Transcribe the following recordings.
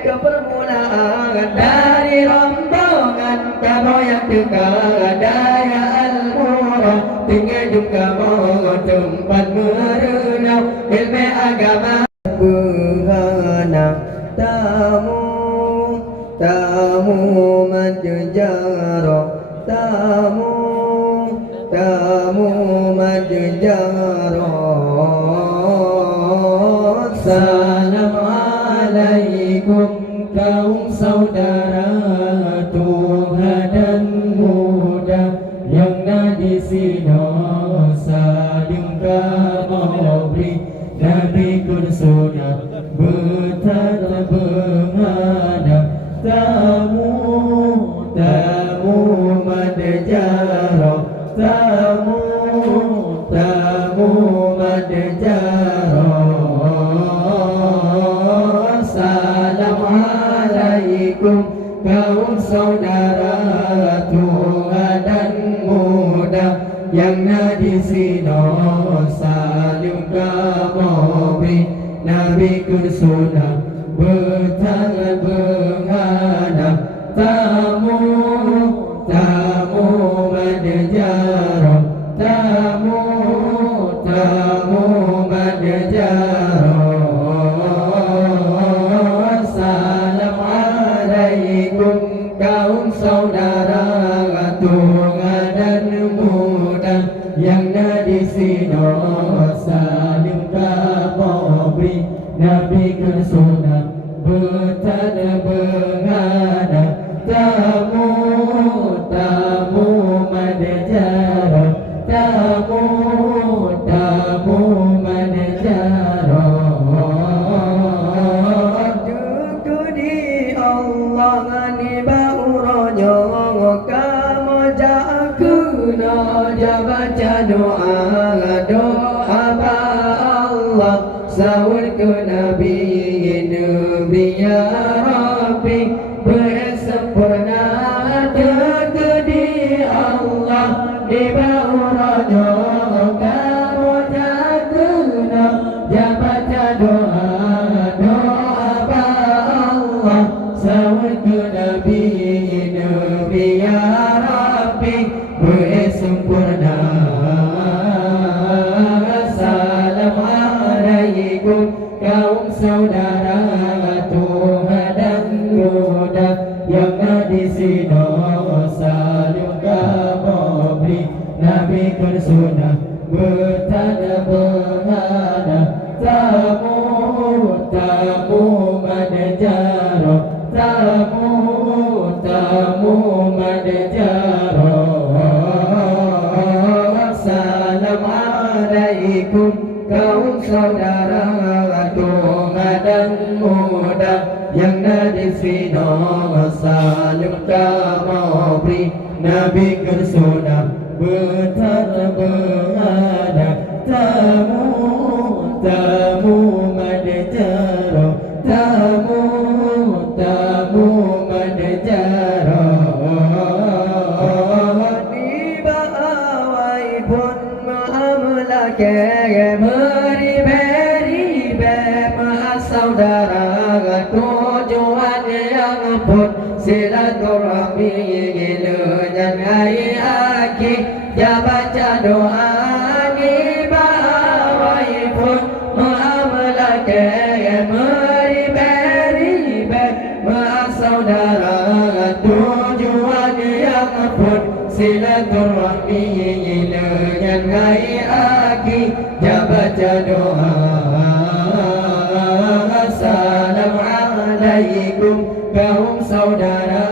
ke permulaan dari rombongan kamu yang dekat daya al-murah tinggal juga mau tempat merenau ilmu agama berhanap tamu madjarah tamu madjarah salam alaikum kaum saudara tua dan muda yang di sini saling kamu beri Nabi kursuna bertanda menghadap tamu madjarah tamu madjarah salam alaikum kaum saudara tua dan muda yang di sini saling kamu beri Nabi kursuna bertanda menghadap tamu madjarah tamu madjarah salam alaikum kaum saudara tua dan muda yang di sini saling kamu beri Nabi kursuna bertanda menghadap tamu madjarah tamu madjarah jukudi Allah ni bauronya kamu jakuna baca doa Allah sahur ke Nabi ya Rabbi bersempurna di Allah di bauronya kamu jakuna baca doa Allah sahur ke Nabi ya Rabbi bersempurna salam alaikum kaum saudara tua dan muda yang di sini saling kamu beri Nabi kursuna bertanda menghadap tamu madjarah tamu madjarah salam alaikum kaum saudara tua dan muda yang di sini saling kamu beri Nabi kursuna bertanda menghadap tamu madjarah tamu madjarah dibawai pun maamlake beri saudara tujuan yang pun silaturahmi dan ayaki ya baca doa di bawah pun muamalake beri saudara tujuan yang pun silaturahmi dan ayaki ya baca doa salam alaikum kaum saudara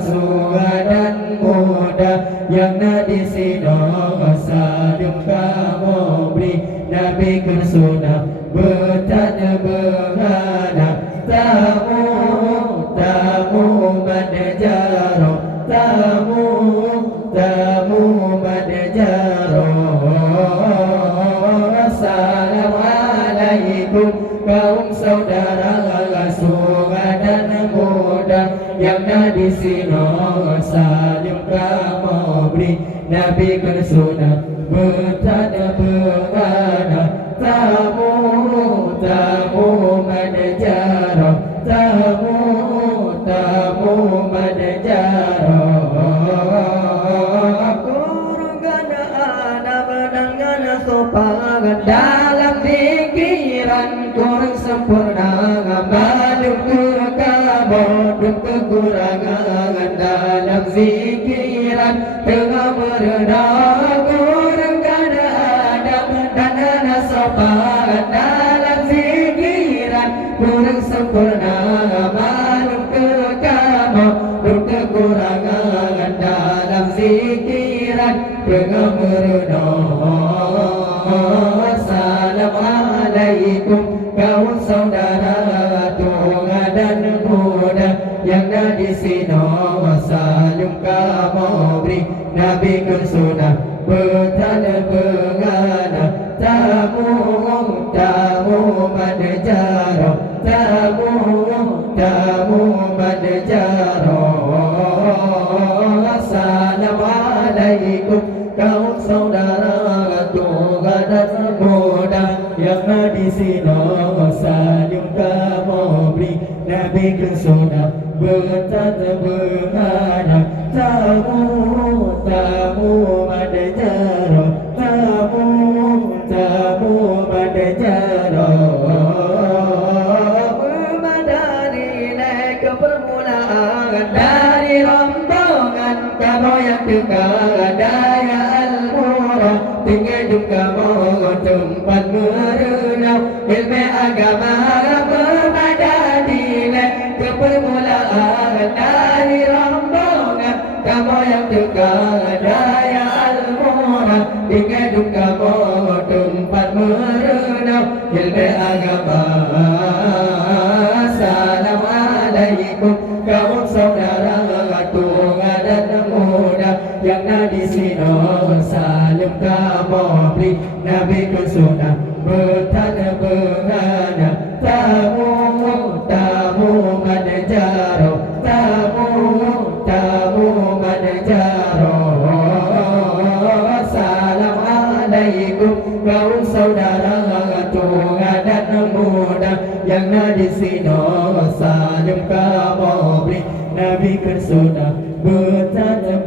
tua dan muda yang di sini saling kamu beri Nabi kursuna bertanda menghadap tamu madjarah tamu madjarah salam alaikum kaum saudara tua dan muda yang di sini saling kamu beri Nabi kursuna bertanda menghadap tamu madjarah tamu kurang sempurna balik kekabut kekurangan dalam zikiran tengah merendah kurang kada adab dan ada sopan dalam zikiran kurang sempurna balik kekabut kekurangan dalam zikiran tengah merendah. Assalamualaikum kaum saudara tua dan muda yang ada di sini. Salam kamu beri Nabi ke sunnah bertanda bengana tamu manjaro tamu manjaro. Assalamualaikum kaum saudara tua dan muda yang ada di sini. Salam kamu beri Nabi ke sunnah bertanda bengana tamu manjaro tamu manjaro. Dari kepermulaan dari rombongan kamu yang dekat daya al-murah tinggal juga mau tempat merenau ilmu agama memadani kepermulaan dari rombongan kamu yang dekat daya al-murah tinggal juga mau tempat merenau ilmu agama. Assalamualaikum kaum saudara tua dan muda yang ada di sini. Salam kamu beri Nabi ke sunnah bertanda bengana tamu manjaro tamu manjaro. Assalamualaikum kaum saudara tua dan muda yang ada di sini. Salam kamu beri Nabi ke sunnah bertanda